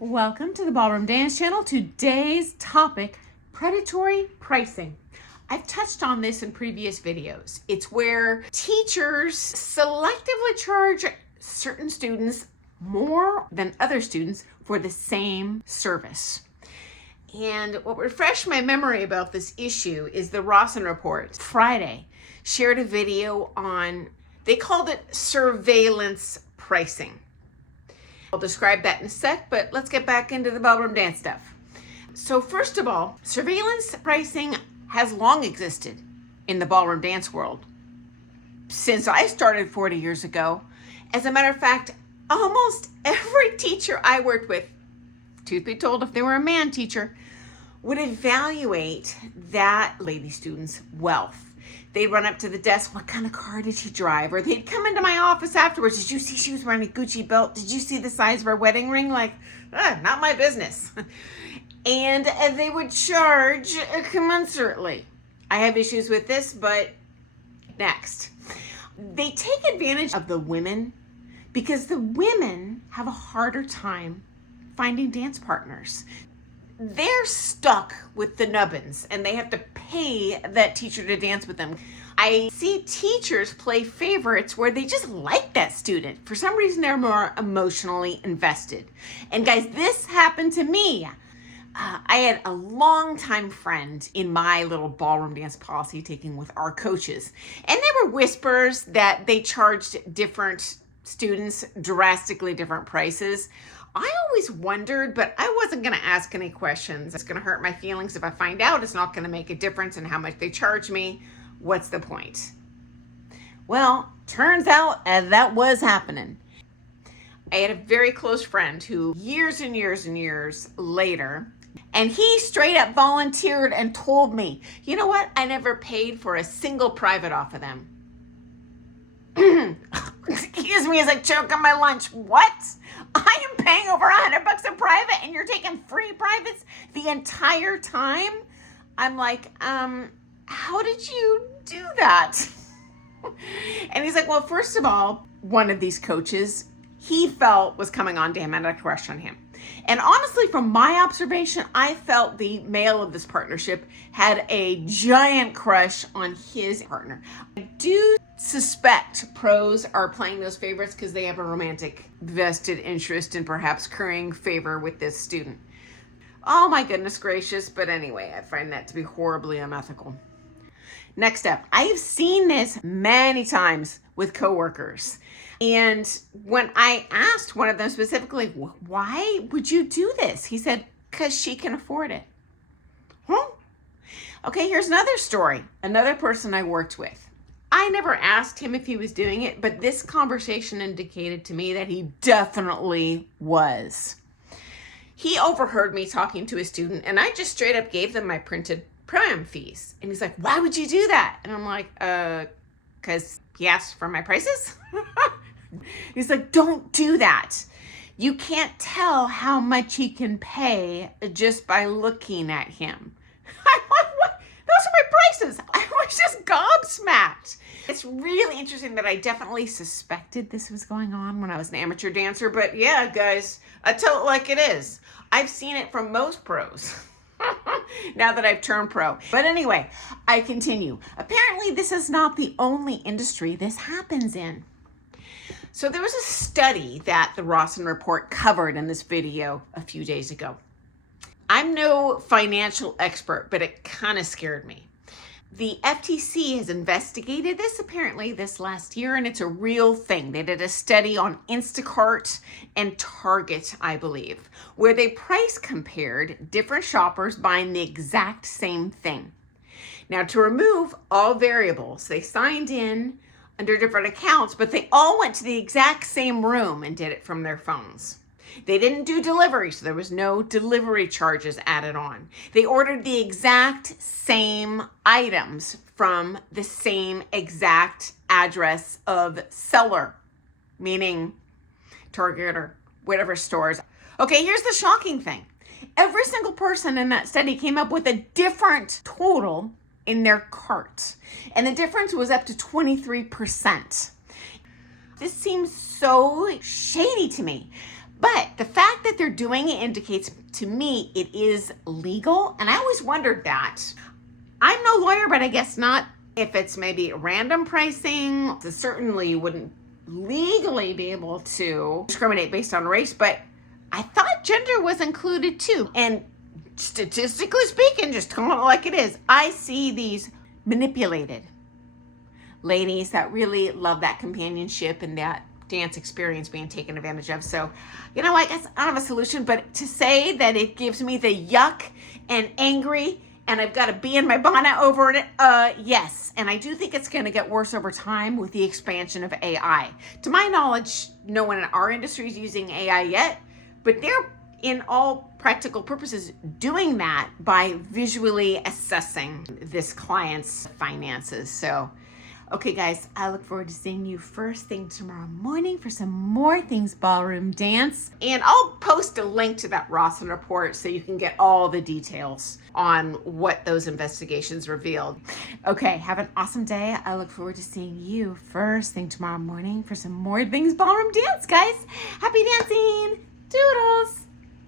Welcome to the Ballroom Dance Channel. Today's topic, predatory pricing. I've touched on this in previous videos. It's where teachers selectively charge certain students more than other students for the same service. And what refreshed my memory about this issue is the Rawson report. Friday shared a video on, they called it surveillance pricing. I'll describe that in a sec, but let's get back into the ballroom dance stuff. So first of all, surveillance pricing has long existed in the ballroom dance world. Since I started 40 years ago, as a matter of fact, almost every teacher I worked with, truth be told, if they were a man teacher, would evaluate that lady student's wealth. They'd run up to the desk, what kind of car did she drive? Or they'd come into my office afterwards, did you see she was wearing a Gucci belt? Did you see the size of her wedding ring? Like, not my business. And they would charge commensurately. I have issues with this, but next. They take advantage of the women because the women have a harder time finding dance partners. They're stuck with the nubbins and they have to pay that teacher to dance with them. I see teachers play favorites where they just like that student. For some reason, they're more emotionally invested. And guys, this happened to me. I had a longtime friend in my little ballroom dance policy taking with our coaches. And there were whispers that they charged different students drastically different prices. I always wondered, but I wasn't going to ask any questions. It's going to hurt my feelings if I find out. It's not going to make a difference in how much they charge me. What's the point? Well, turns out that was happening. I had a very close friend who years and years and years later, and he straight up volunteered and told me, you know what? I never paid for a single private off of them. Excuse me as I choke on my lunch. What? I am paying over $100 a private and you're taking free privates the entire time? I'm like, how did you do that? And he's like, well, first of all, one of these coaches he felt was coming on to him and had a crush on him. And honestly, from my observation, I felt the male of this partnership had a giant crush on his partner. I do suspect pros are playing those favorites because they have a romantic vested interest in perhaps currying favor with this student. Oh my goodness gracious. But anyway, I find that to be horribly unethical. Next up, I have seen this many times with coworkers. And when I asked one of them specifically, why would you do this? He said, because she can afford it. Huh? Okay, here's another story. Another person I worked with. I never asked him if he was doing it, but this conversation indicated to me that he definitely was. He overheard me talking to a student, and I just straight up gave them my printed program fees. And he's like, why would you do that? And I'm like, because he asked for my prices? He's like, don't do that. You can't tell how much he can pay just by looking at him. I'm like, what? Those are my prices. I was just gobsmacked. It's really interesting that I definitely suspected this was going on when I was an amateur dancer. But yeah, guys, I tell it like it is. I've seen it from most pros. Now that I've turned pro. But anyway, I continue. Apparently, this is not the only industry this happens in. So there was a study that the Rawson report covered in this video a few days ago. I'm no financial expert, but it kind of scared me. The FTC has investigated this apparently this last year, and it's a real thing. They did a study on Instacart and Target, I believe, where they price compared different shoppers buying the exact same thing. Now, to remove all variables, they signed in under different accounts, but they all went to the exact same room and did it from their phones. They didn't do delivery, so there was no delivery charges added on. They ordered the exact same items from the same exact address of seller, meaning Target or whatever stores. Okay, here's the shocking thing. Every single person in that study came up with a different total in their cart, and the difference was up to 23%. This seems so shady to me. But the fact that they're doing it indicates to me it is legal. And I always wondered that. I'm no lawyer, but I guess not. If it's maybe random pricing, certainly wouldn't legally be able to discriminate based on race, but I thought gender was included too. And statistically speaking, just calling it like it is, I see these manipulated ladies that really love that companionship and that dance experience being taken advantage of. So, you know, I guess I don't have a solution, but to say that it gives me the yuck and angry and I've got to be in my bonnet over it, yes. And I do think it's going to get worse over time with the expansion of AI. To my knowledge, no one in our industry is using AI yet, but they're, in all practical purposes, doing that by visually assessing this client's finances. So, okay, guys, I look forward to seeing you first thing tomorrow morning for some more Things Ballroom Dance. And I'll post a link to that Rawson report so you can get all the details on what those investigations revealed. Okay, have an awesome day. I look forward to seeing you first thing tomorrow morning for some more Things Ballroom Dance, guys. Happy dancing! Doodles!